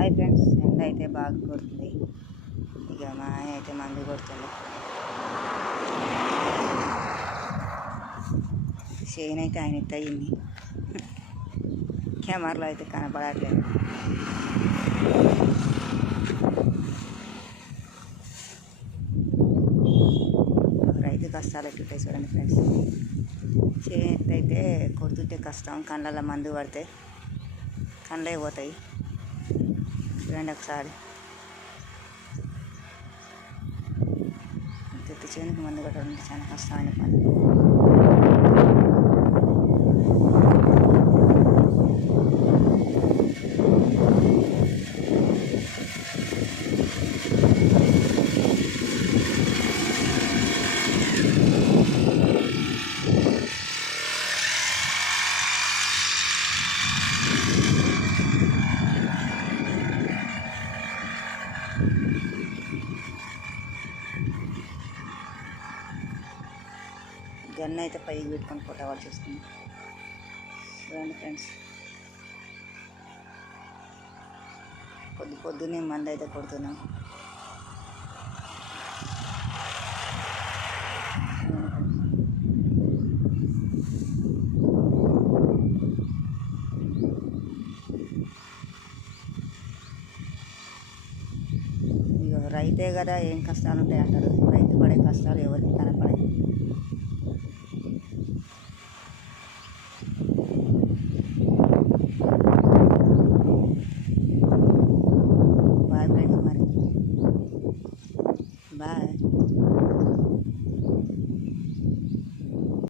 Hi friends, ఎండ అయితే బాగా కొడుతుంది. ఇక మా ఆయన అయితే మందు కొడుతుంది. చేను అయితే ఆయన తయ్యింది. కెమెరాలో అయితే కనపడట్లేదు. రైతు కష్టాలు ఎట్లుంటాయి చూడండి ఫ్రెండ్స్. చేను అయితే కొడుతుంటే కష్టం, కళ్ళల్లో మందు పడితే కళ్ళే పోతాయి. చూడండి ఒకసారి. తెత్తి చేనుకి మందు కొట్టడం చాలా కష్టమైన పని. గన్ను అయితే పైకి పెట్టుకొని కొట్టవాల్సి వస్తుంది. చూడండి ఫ్రెండ్స్, పొద్దున్నే మందు అయితే కొడుతున్నాం. ఇక రైతే కదా, ఏం కష్టాలు ఉంటాయి అంటారు. రైతు పడే కష్టాలు ఎవరికి కనపడాయి.